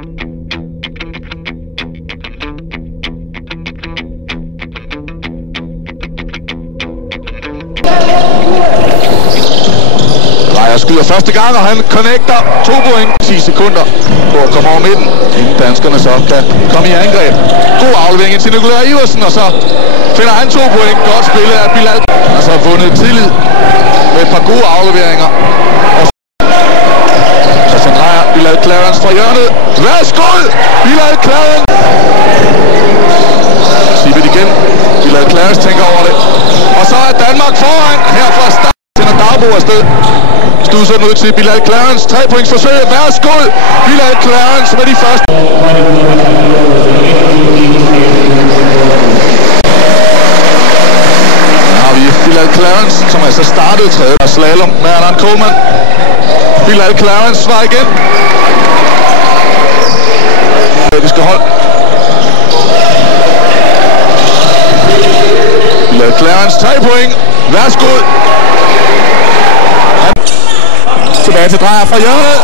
Dreyer skyder første gang, og han connecter 2 point. 10 sekunder på at komme over midten, inden danskerne så kan komme i angreb. God aflevering ind til Nikolaj Iversen, og så finder han 2 point. Godt spillet af Bilal. Han har så vundet tillid med et par gode afleveringer. Og så drejer Bilal Clarence fra hjørnet. Værsgo! Bilal Clarence! Sibet igen. Bilal Clarence tænker over det. Og så er Danmark foran her fra start. Sender Darbo afsted. Stuser den ud til Bilal Clarence. 3 points forsøg. Værsgo! Bilal Clarence med de første. Her har vi Bilal Clarence, som altså startede tredje af slalom med Adnan Coleman. Bilal Clarence var igen. Vi skal holde. Bilal Clarence, 3 point. Værsgo! Tilbage til Dreyer fra hjørnet.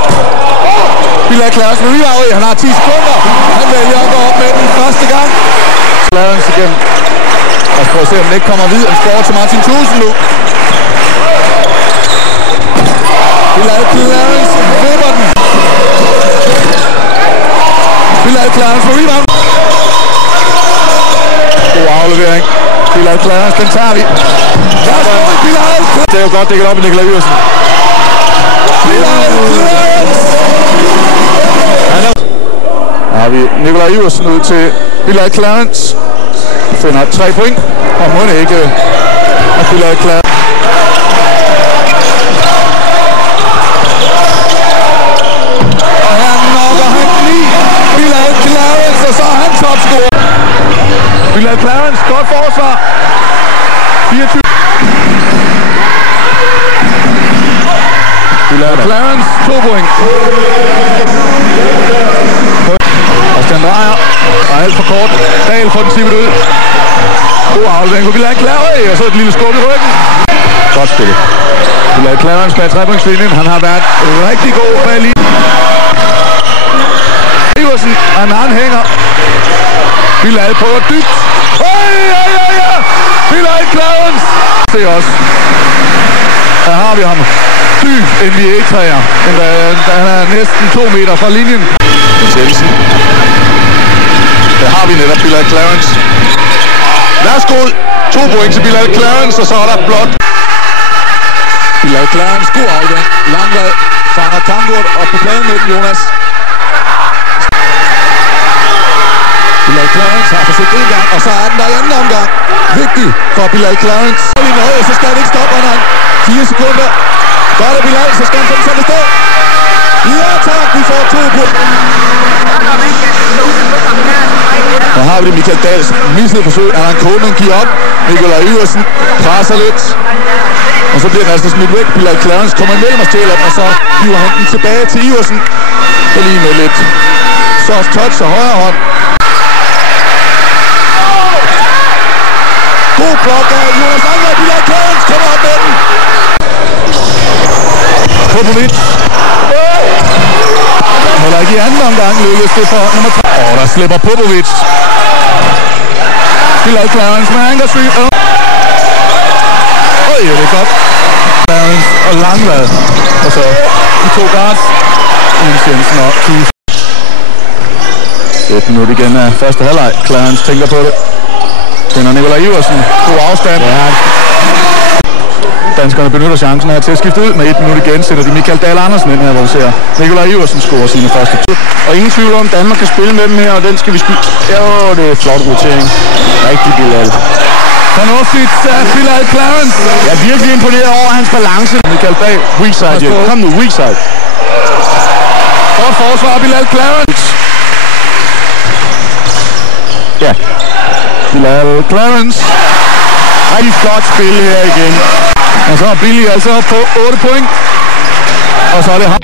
Bilal Clarence med rebound. Han har 10 sekunder. Han vælger at gå op med den første gang. Clarence igen. Lad os prøve at se, om den ikke kommer videre. Han scorer til Martin Thusen nu. Bilal Clarence vipper den. Bilal Clarence på rebound. God aflevering. Bilal Clarence, den tager vi. Værsgo, Bilal Clarence. Det er jo godt dækket op i Nikolaj Iversen. Bilal Clarence. Her har vi Nikolaj Iversen ud til Bilal Clarence. Finder 3 point. Og må det ikke at Bilal Clarence. Og her knocker han 9. Bilal Clarence, og så er han topscorer. Bilal Clarence, godt forsvar. 24. Bilal Clarence, 2 point. Christian Dreyer, og alt for kort. Dahl får den slippet ud. God aflevering på Bilal Clarence, og så et lille skub i ryggen. Godt spillet. Bilal Clarence bag 3-pointslinjen. Han har været rigtig god bag lige. Iversen, han hænger. Bilal prøver dybt. Bilal Clarence. Se også. Der har vi ham. Dyb NBA-træer. Han er næsten 2 meter fra linjen. Jensen. Der har vi netop Bilal Clarence. Værsgo. 2 point til Bilal Clarence, og så er der blot. Bilal Clarence, god aflevering. Langvad. Fanger Kangurt op på pladen med den, Jonas. Bilal Clarence har forsøgt 1 gang, og så er den der i anden omgang. Vigtig for Bilal Clarence. Så skal han ikke stoppe, han 4 sekunder. Gør det Bilal, så skal han få den sådan stå. Ja tak, vi får 2 point. Og har vi det Michael Dahls missede forsøg. Adnan Coleman giver op. Nikolaj Iversen presser lidt. Og så bliver den altså smidt væk. Bilal Clarence kommer imellem og stjæler den, og så giver han den tilbage til Iversen. Og lige med lidt soft touch og højre hånd. God blok af Jonas Langvad. Bilal Clarence kommer op med den. Popovic. Heller ikke i anden omgang lykkes det for nummer 3. Og der slipper Popovic. Bilal Clarence med ankersvig. Det er godt. Clarence og Langvad. Og så de 2 guards. Jens Jensen og Thusen. 1 minut igen af første halvleg. Clarence tænker på det. Finder Nikolaj Iversen. God afstand. Ja. Danskerne benytter chancen her til at skifte ud. Med 1 minut igen sender de Michael Dahl Andersen ind her, hvor vi ser Nikolaj Iversen score sine første 2. Og ingen tvivl om, Danmark kan spille med dem her, og den skal vi spille. Jo, det er flot rotering. Rigtig Bilal. Fornuftigt af Bilal Clarence. Jeg er virkelig imponeret over hans balance. Michael bag. Weak side, Jens. Kom nu, weak side. Godt forsvar af Bilal Clarence. Ja. Bilal Clarence. Rigtig flot spil her igen. Og så er Billy altså på 8 point. Og så er det ham.